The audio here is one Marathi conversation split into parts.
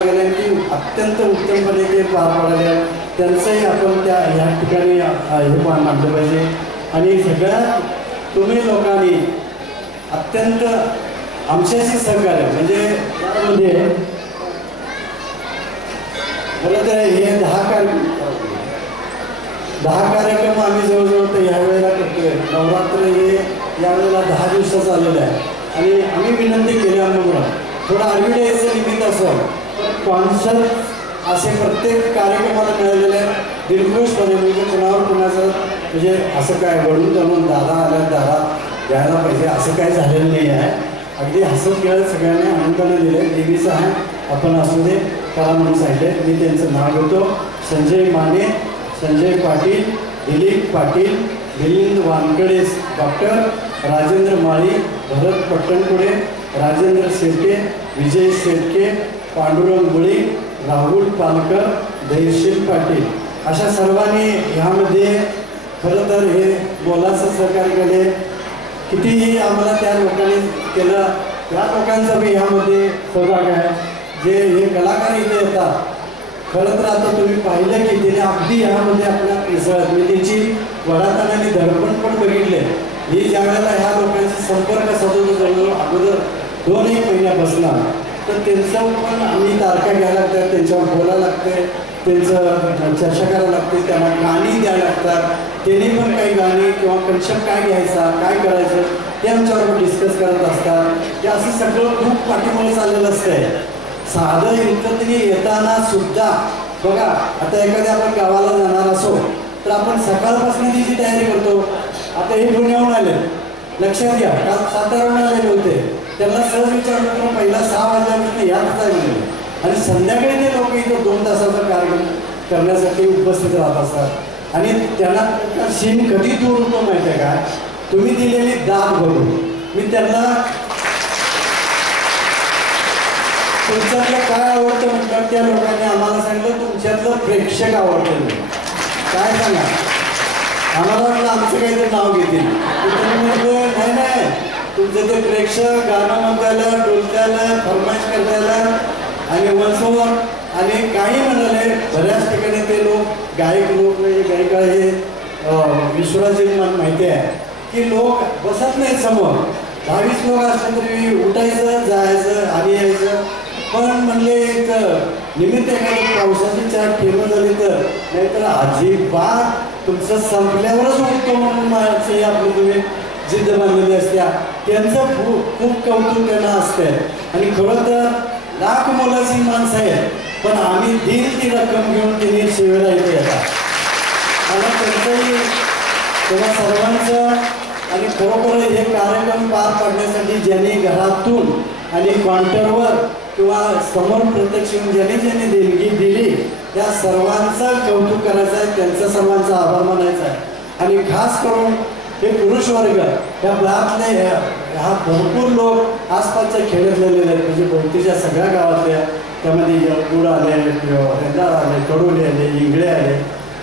अत्यंत उत्तमपणे ते पार पाडले त्यांचंही आपण त्या ह्या ठिकाणी हे मानलं पाहिजे. आणि सगळ्यात तुम्ही लोकांनी अत्यंत आमच्याशी सहकार्य म्हणजे त्यामध्ये खरं तर हे 10 कार्यक्रम आम्ही जवळजवळ तर ह्या वेळेला करतोय. नवरात्र हे यावेळेला 10 दिवसाचं आलेलं आहे आणि आम्ही विनंती केल्यामुळं थोडं ॲडव्हर्टाईजचं निमित्त असं स्पॉन्सर असे प्रत्येक कार्यक्रमाला मिळालेले आहेत. दिलखुशपणे म्हणजे कुणावर कुणाचं म्हणजे असं काय वळून तळून दादा आल्या दारात द्यायला पाहिजे असं काही झालेलं नाही आहे. अगदी हसत खेळत सगळ्यांनी आनंदाने दिले. देवीचं आहे आपण असू दे करा म्हणून सांगितले. मी त्यांचं नाव घेतो. संजय माने, संजय पाटील, दिलीप पाटील, मिलिंद वानकडे, डॉक्टर राजेंद्र माळी, भरत पट्टणपुडे, राजेंद्र शेट्टे, विजय शेटके, पांडुरंग मुळी, राहुल पालकर, धैर्यशील पाटील अशा सर्वांनी ह्यामध्ये खरं तर हे मोलाचं सहकार्य केले. कितीही आम्हाला त्या लोकांनी केलं त्या लोकांचा मी ह्यामध्ये सहभाग आहे. जे हे कलाकार इथे येतात खरं तर आता तुम्ही पाहिलं की तिने अगदी ह्यामध्ये आपल्या मिसळत मी त्याची वडाताण आणि दडपण पण बघितले. ही ज्या वेळेला ह्या लोकांशी संपर्क साधून जवळ अगोदर 2-1 महिन्यापासून तर त्यांचं पण आम्ही तारखा घ्यायला लागतात, त्यांच्यावर बोलायला लागते, त्यांचं चर्चा करायला लागते, त्यांना गाणी द्यायला लागतात. त्यांनी पण काही गाणी किंवा कन्सेप्ट काय घ्यायचा काय करायचं ते आमच्याबरोबर डिस्कस करत असतात. ते असं सगळं खूप पाठीमागे चाललेलं असतंय. साधं इथं तरी येताना सुद्धा बघा आता एखाद्या आपण गावाला जाणार असो तर आपण सकाळपासून तिची तयारी करतो. आता हे पुण्याहून आले लक्षात घ्या काल साताराहून आलेले होते. त्यांना सहज विचारलं तर पहिला 6 वाजल्यापासून याच आहे आणि संध्याकाळी ते लोक इथं 2 तासाचा कार्यक्रम करण्यासाठी उपस्थित राहत असतात. आणि त्यांना सीन कधी दूर होतो माहिती आहे का तुम्ही दिलेली दाद बघून. मी त्यांना तुमच्यातलं काय आवडतं म्हटलं त्या लोकांनी आम्हाला सांगितलं तुमच्यातलं प्रेक्षक आवडतं. काय सांगा आम्हाला वाटलं आमचं काहीतरी नाव घेतील. म्हटलं नाही तुमचं ते प्रेक्षक गाणं म्हणतायला डोलतायला फरमाईश करतायला आणि वंशवर आणि काही म्हणाले बऱ्याच ठिकाणी ते लोक गायक लोक म्हणजे गायिका हे विश्वाची मला माहिती आहे की लोक बसत नाहीत समोर. 20 लोक असले तरी उठायचं जायचं आणि यायचं. पण म्हणले एक निमित्त एखादी पावसाची 4 ठेवं झाली तर नाहीतर अजिबात तुमचं संपल्यावरच उठतो म्हणून माझी आपली तुम्ही जिद्द बांधलेली असत्या. त्यांचं खूप कौतुक त्यांना असते. आणि खरं तर लाख मोलाची माणसं आहेत पण आम्ही दिल ती रक्कम घेऊन त्यांनी सेवेला इथे येतात. मला त्यांचंही तेव्हा सर्वांचं आणि खरोखर हे कार्यक्रम पार पाडण्यासाठी ज्यांनी घरातून आणि काउंटरवर किंवा समोर प्रत्यक्ष ज्यांनी देणगी दिली त्या सर्वांचं कौतुक करायचं आहे. त्यांचा सर्वांचा आभार मानायचा आहे. आणि खास करून हे पुरुष वर्ग या भागातले हा भरपूर लोक आसपासच्या खेड्यातलेले आहेत म्हणजे भोवतीच्या सगळ्या गावातल्या त्यामध्ये गुड आले रेंदाळ आले कडोली आले इंगळे आले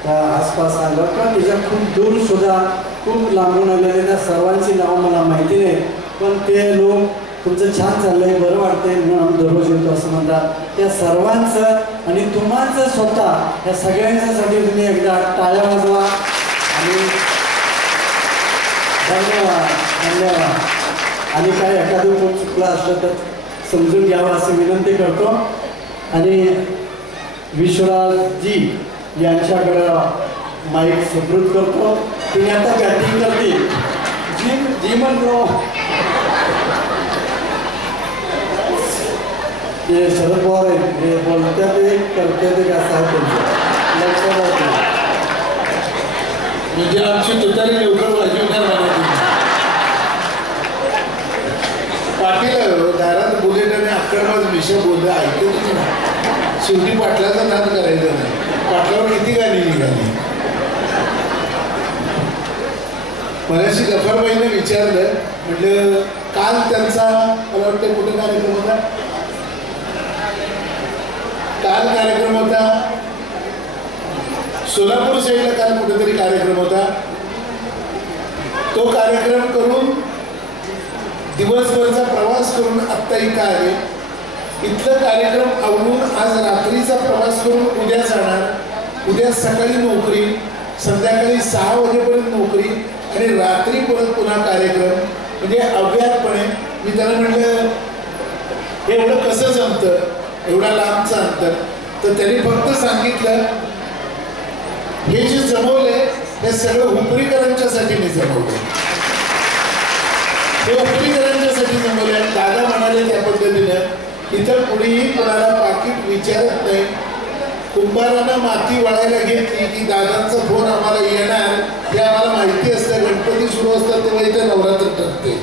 त्या आसपास आलं का त्याच्या खूप दूरसुद्धा खूप लांबून आलेले त्या सर्वांची नावं मला माहिती नाही. पण ते लोक तुमचं छान चाललंय बरं वाटतंय म्हणून आम्ही दररोज येतो असं म्हणतात. त्या सर्वांचं आणि तुम्हाचं स्वतः या सगळ्यांच्यासाठी तुम्ही एकदा टाळ्या वाजवा आणि धन्यवाद. आणि काय एखादं कोण चुकलं असलं तर समजून घ्यावं असं विनंती करतो. आणि विश्वराजजी यांच्याकडं माईक सुकृत करतो. तिने आता बॅटिंग करतील जी म्हणतो ते शरद पवार आहेत हे बोलतात ते करते ते कसं आहे त्यांचं लक्षात म्हणजे आमची तुतारी लवकर वाजवणार पाटील दारात बुलेट आणि अक्कडबाज विषय बोलले ऐकतच नाही. शेवटी पाटलाचा नाद करायचा नाही. पाटलावर किती गाणी निघाली. मगाशी गफारबाईने विचारलं म्हटलं काल त्यांचा मला वाटतं कुठे कार्यक्रम होता. काल कार्यक्रम होता सोलापूर साईडला काल कुठेतरी कार्यक्रम होता. तो कार्यक्रम करून दिवसभरचा प्रवास करून आत्ता इथं आले इथलं कार्यक्रम आवरून आज रात्रीचा प्रवास करून उद्या जाणार, उद्या सकाळी नोकरी, संध्याकाळी 6 वाजेपर्यंत नोकरी आणि रात्री परत पुन्हा कार्यक्रम. म्हणजे अव्याहतपणे मी त्याला म्हटलं एवढं कसं जमतं, एवढा लांबचं अंतर. तर त्यांनी फक्त सांगितलं हे जे जमवलंय हे सगळं हुपरीकरांच्यासाठी मी जमवलं, हे हुपरीकरांच्यासाठी जमवलंय. दादा म्हणाले त्या पद्धतीनं इथं कुणीही कोणाला पाकिट विचारत नाही. कुंभारानं माती वळायला घेतली की दादांचा फोन आम्हाला येणार हे आम्हाला माहिती असतं. गणपती सुरू असतात तेव्हा इथं नवरात्र ठरते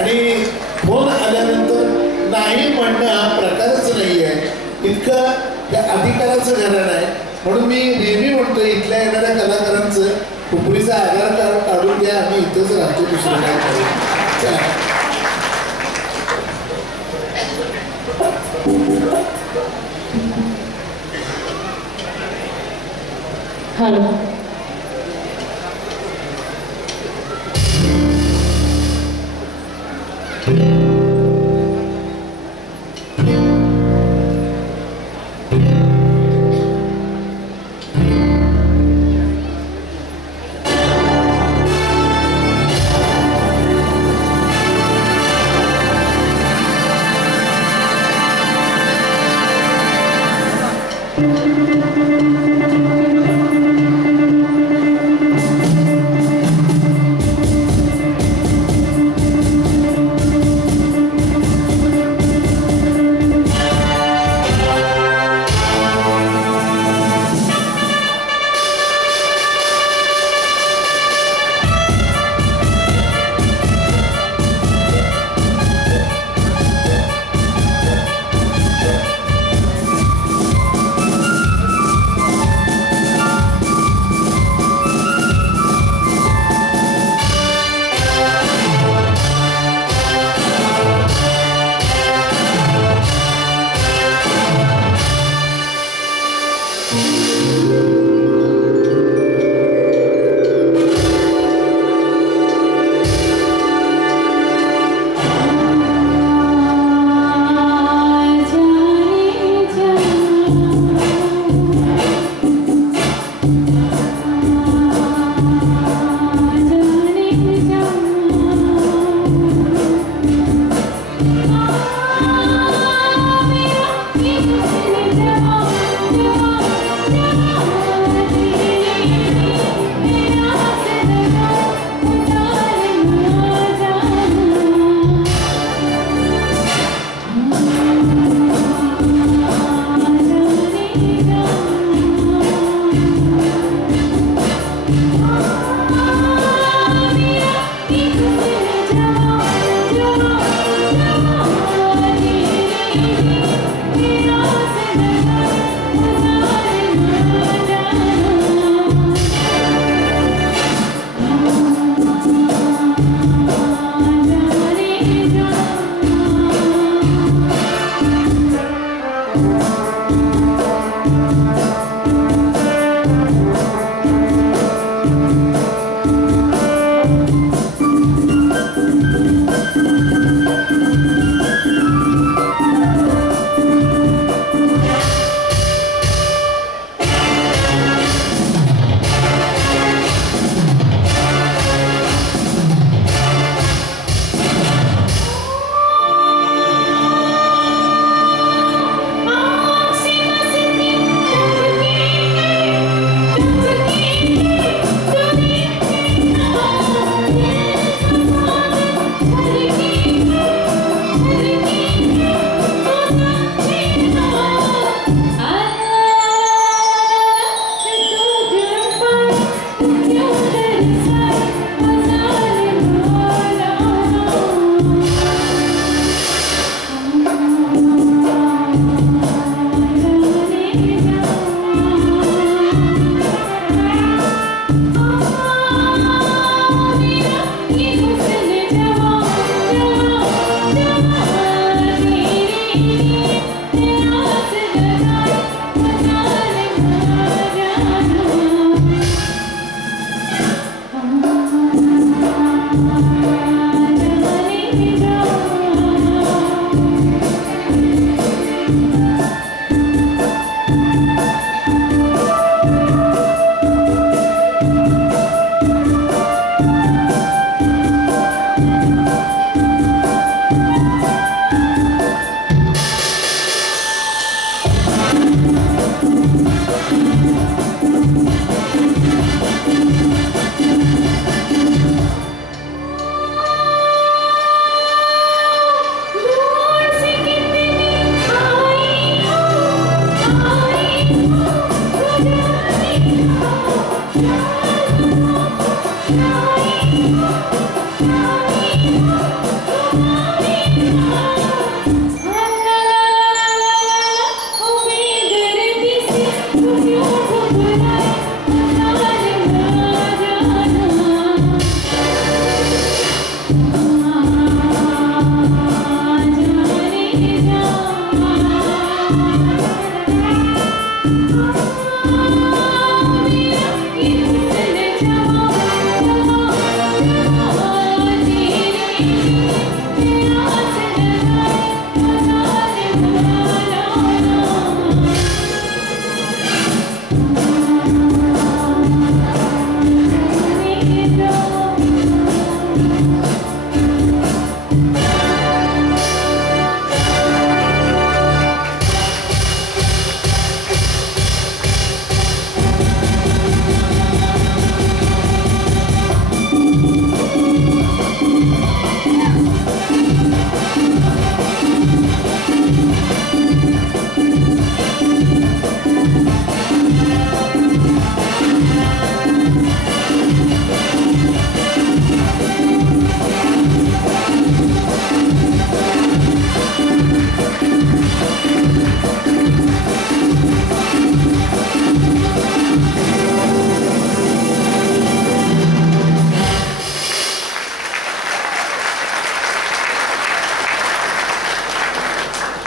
आणि फोन आल्यानंतर नाही म्हणणं हा प्रकारच नाही आहे. इतकं त्या अधिकाराचं घराणं आहे. म्हणून मी नेहमी म्हणतो इथल्या येणाऱ्या कलाकारांचं हुपरीचा आधार कार्ड काढून द्या, आम्ही इथंच राहतो, दुसरं काय करू. हॅलो.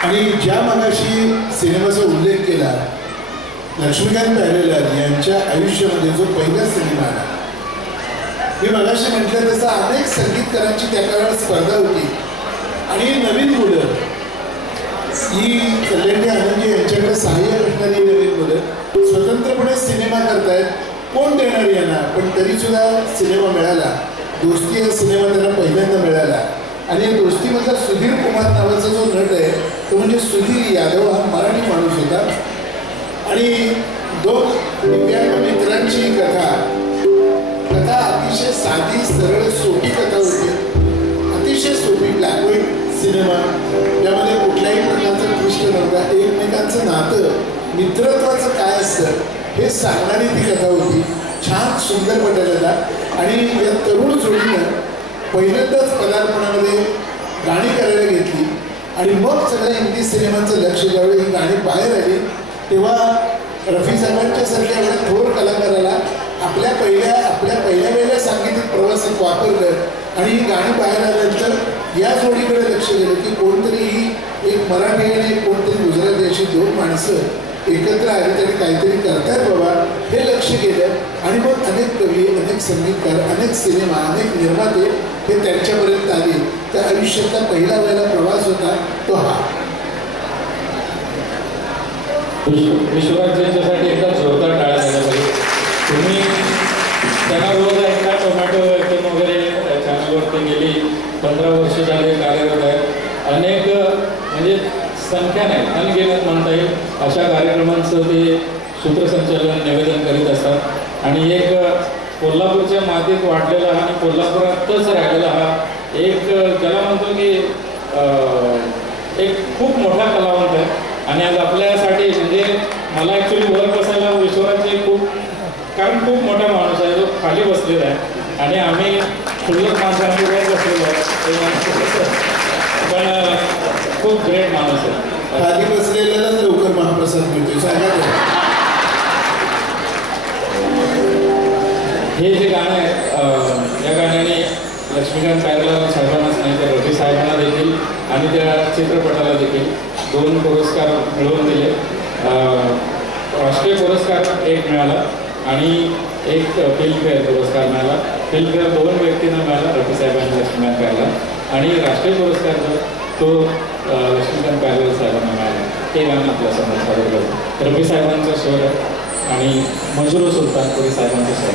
आणि ज्या मगाशी सिनेमाचा उल्लेख केला, लक्ष्मीकांत प्यारेलाल यांच्या आयुष्यामध्ये जो पहिला सिनेमा आला, मी मगाशी म्हटलं तसं अनेक संगीतकारांची त्या काळात स्पर्धा होती आणि नवीन मुलं ही कल्याणी आनंदी यांच्याकडे सहाय्य करणारी नवीन मुलं स्वतंत्रपणे सिनेमा करतायत. कोण देणार यांना? पण तरी सुद्धा सिनेमा मिळाला. दोस्ती हा सिनेमा त्यांना पहिल्यांदा मिळाला आणि या दोस्तीमधला सुधीर कुमार नावाचा जो नट आहे तो म्हणजे सुधीर यादव हा मराठी माणूस होता. आणि दोन दिव्यांग मित्रांची कथा अतिशय साधी सरळ सोपी कथा होती, अतिशय सोपी ब्लॅक व्हाईट सिनेमा, त्यामध्ये कुठल्याही प्रकारचं ट्विस्ट नव्हता. एकमेकांचं नातं मित्रत्वाचं काय असतं हे सांगणारी ती कथा होती. छान सुंदर पटायला आणि या तरुण जोडीनं पहिल्यांदाच पदार्पणामध्ये गाणी करायला घेतली आणि मग सगळ्या हिंदी सिनेमाचं लक्ष ज्यावेळी ही गाणी बाहेर आली तेव्हा रफी साहेबांच्या सारख्या एवढ्या थोर कलाकाराला आपल्या पहिल्या सांगीतिक प्रवासात वापरलं आणि ही गाणी बाहेर आल्यानंतर या जोडीकडे लक्ष गेलं की कोणतरी ही एक मराठी आणि कोणतरी गुजराती अशी दोन माणसं एकत्र आली तरी काहीतरी करतायत बाबा हे लक्ष गेलं. आणि मग अनेक कवी, अनेक संगीतकार, अनेक सिनेमा, अनेक निर्माते हे त्यांच्यापर्यंत आले. त्या आयुष्यातला पहिला प्रवास होता तो हा. विश्वराजांच्यासाठी एकदा जोरदार टाळ्या झाल्या पाहिजे. तुम्ही त्यांना रोज ऐकता, टोमॅटो FM वगैरे चॅनलवरती गेली 15 वर्ष झाले कार्यरत आहेत. अनेक म्हणजे संख्या नाही अनगिनत म्हणता येईल अशा कार्यक्रमांचं ते सूत्रसंचालन निवेदन करीत असतात. आणि एक कोल्हापूरच्या मातीत वाढलेला आणि कोल्हापुरातच राहिलेला हा एक ज्याला म्हणतो की एक खूप मोठा कलावंत आहे. आणि आज आपल्यासाठी म्हणजे मला ॲक्च्युली वर बसायला विश्वराजचे कारण खूप मोठा माणूस आहे जो खाली बसलेला आहे आणि आम्ही क्षुल्लक माणसांनी वर बसलेलो आहे. पण खूप ग्रेट माणूस आहे. खाली बसलेल्यालाच लवकर महाप्रसाद मिळतो सांगा. हे जे गाणं आहे या गाण्याने लक्ष्मीकांत प्यारेलाल साहेबांनाच नाही तर रफी साहेबांना देखील आणि त्या चित्रपटाला देखील 2 पुरस्कार मिळवून दिले. राष्ट्रीय पुरस्कार 1 मिळाला आणि 1 फिल्मफेअर पुरस्कार मिळाला. फिल्मफेअर 2 व्यक्तींना मिळाला, रफी साहेबांनी लक्ष्मीकांत प्यारेलाल आणि राष्ट्रीय पुरस्कार जो तो लक्ष्मीकांत प्यारेलाल साहेबांना मिळाला. हे गाणं आपल्या समोर सादर करतो. रफी साहेबांचा स्वर आणि मंजुर सुलतानपुरी साहेबांचा स्वर.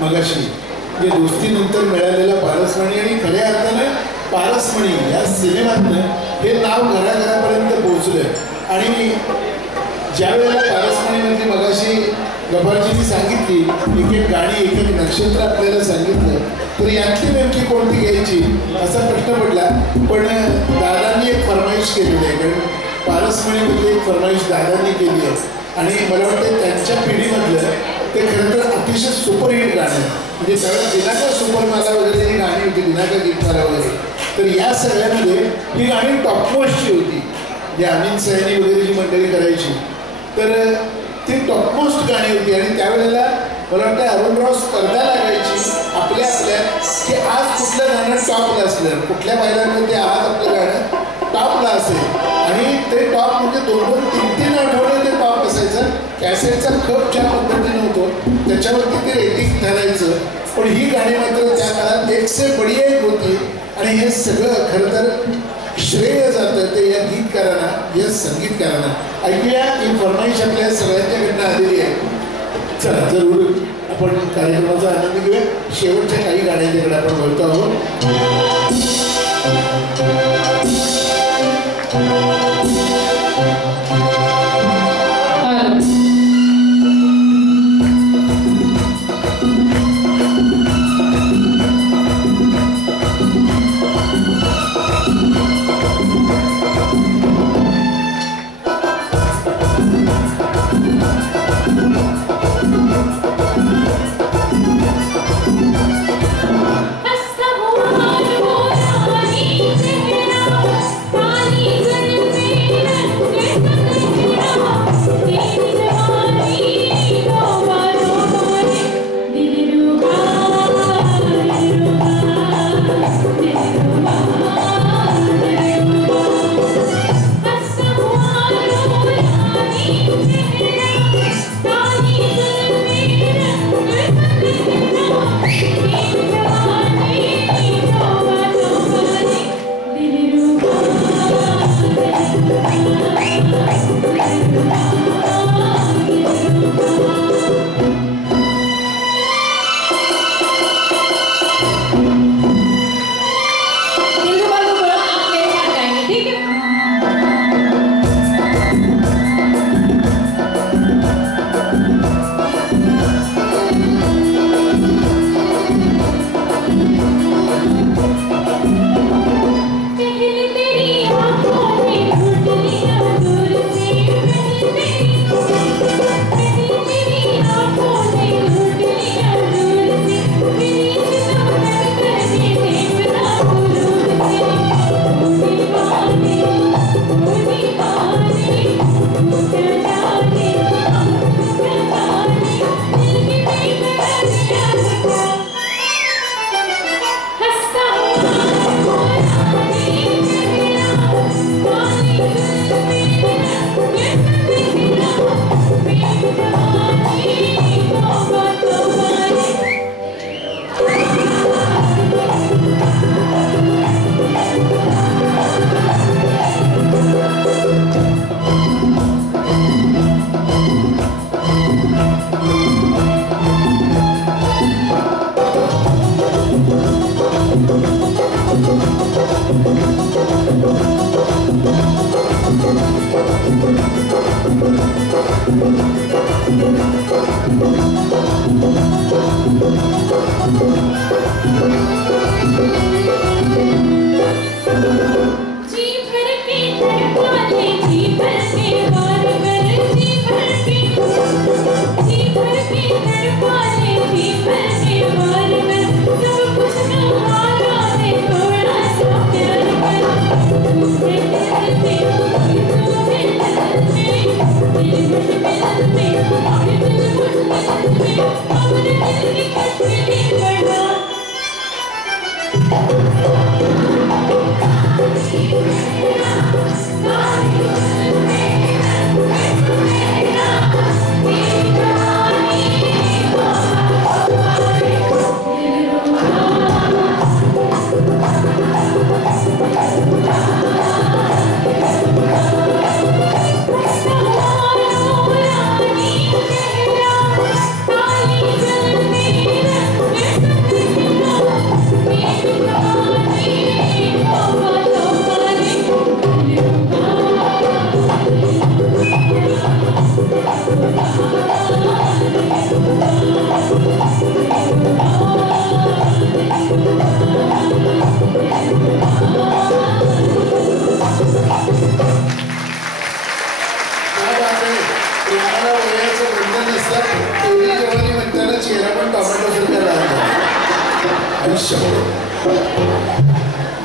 मगाशी जे दोस्तीनंतर मिळालेला पारसमणी आणि खऱ्या अर्थानं पारसमणी या सिनेमातनं हे नाव घराघरापर्यंत पोहोचलं. आणि ज्या वेळेला पारसमणीमध्ये मगाशी गब्बारजींनी सांगितली एक एक गाणी एक एक नक्षत्र आपल्याला सांगितलं, तर यातली नेमकी कोणती घ्यायची असा प्रश्न पडला. पण दादांनी एक फरमाईश केलेली आहे, कारण पारसमणीमध्ये एक फरमाईश दादांनी केली आहे आणि मला वाटतं त्यांच्या पिढीमधलं ते खरं तर अतिशय सुपरहिट गाणं, म्हणजे त्यावेळेला दिनाकर सुपरमाला वगैरे ही गाणी होती, दिनाकर गीतमाला वगैरे, तर या सगळ्यामध्ये ही गाणी टॉपमोस्टची होती. जे अमीन सयानी वगैरे जी मंडळी करायची, तर ती टॉपमोस्ट गाणी होती. आणि त्यावेळेला मला वाटतं अरुणराव स्पर्धा लागायची आपल्या की आज कुठलं गाणं टॉपला असलं, कुठल्या महिलांमध्ये आज आपलं गाणं टॉपला असेल आणि ते टॉप म्हणजे 2-2, 3-3 आठवडे ते टॉप असायचं. कॅसेटचा खप ज्या पद्धतीने होतो त्याच्यावरती ते रेटिंग ठरायचं. पण ही गाणी मात्र त्या काळात एक से बढिया एक होती आणि हे सगळं खरं तर श्रेय जातं ते या गीतकारांना, या संगीतकारांना. ऐकूया ही फरमाईश आपल्या सगळ्यांच्याकडनं आलेली आहे. चला जरूर आपण कार्यक्रमाचा आनंद घेऊया. शेवटच्या काही गाण्यांच्याकडे आपण बोलतो आहोत.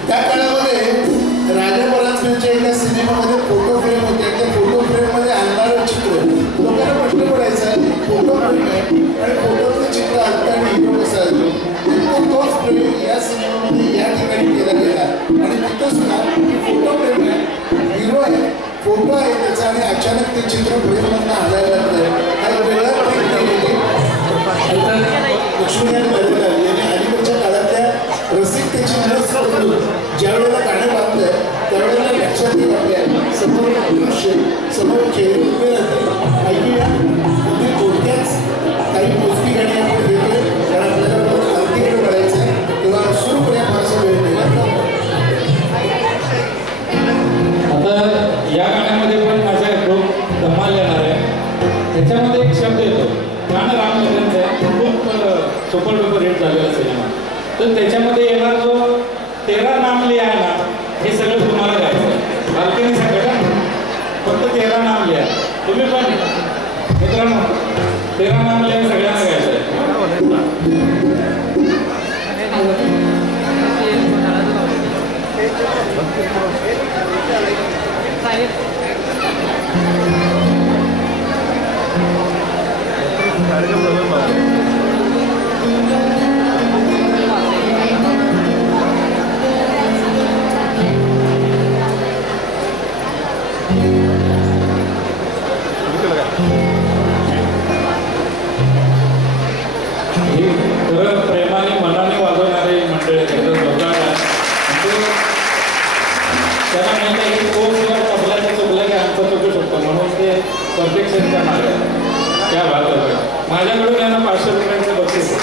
त्या काळामध्ये राजा परांजपेच्या एका सिनेमामध्ये फोटो फ्रेम होते. त्या फोटो फ्रेममध्ये आणणारं चित्र लोकांना प्रश्न पडायचा, फोटो फ्रेम आहे आणि फोटोचं चित्र आणताना हिरो कसा येतो. डिझाईन केला गेला आणि तिथं सुद्धा फोटो फ्रेम आहे, हिरो आहे, फोटो आहे त्याचा आणि अचानक ते चित्र फ्रेममधनं हलायला लागलं. हा वेगळा ट्रेंड केलेली लक्ष्मीनारायण मरेकर यांनी अलीकडच्या काळातल्या रसिकतेची नस पकडून ज्या वेळेला गाणं बांधलं त्यावेळेला लक्षात येत आपल्या समोर दृश्य समोर खेळ उभे राहते. ऐकूया अगदी थोडक्याच काही मोजकी गाणी आपण घेतोय कारण आपल्याला परत अंतिकडे करायचं आहे तेव्हा सुरू करूया. फारसा वेळ नाही. आता या गाण्यामध्ये पण माझा खूप धमाल येणार आहे. त्याच्यामध्ये एक शब्द येतो, गाणं रामलखनचं आहे, खूप सुपर डुपर हिट झालेला सिनेमा. तर त्याच्यामध्ये येणार जो 13 नाम लिहा आहे ना, हे सगळं तुम्हाला गायचं आहे. बालकनी सांगत फक्त 13 नाम लिहा. तुम्ही पण मित्रांनो 13 नाम लिहा सगळ्यांना गायचं आहे. खरं प्रेमाने मनाने वाजवणारे मंडळी त्यांना माहिती आहे की कोर्स तबल्याचं चुकलं की आमचं चुकू शकतो म्हणून ते परफेक्शन करणार आहे. त्या भागात माझ्याकडून यांना 500 रुपयांचं बक्षीस आहे.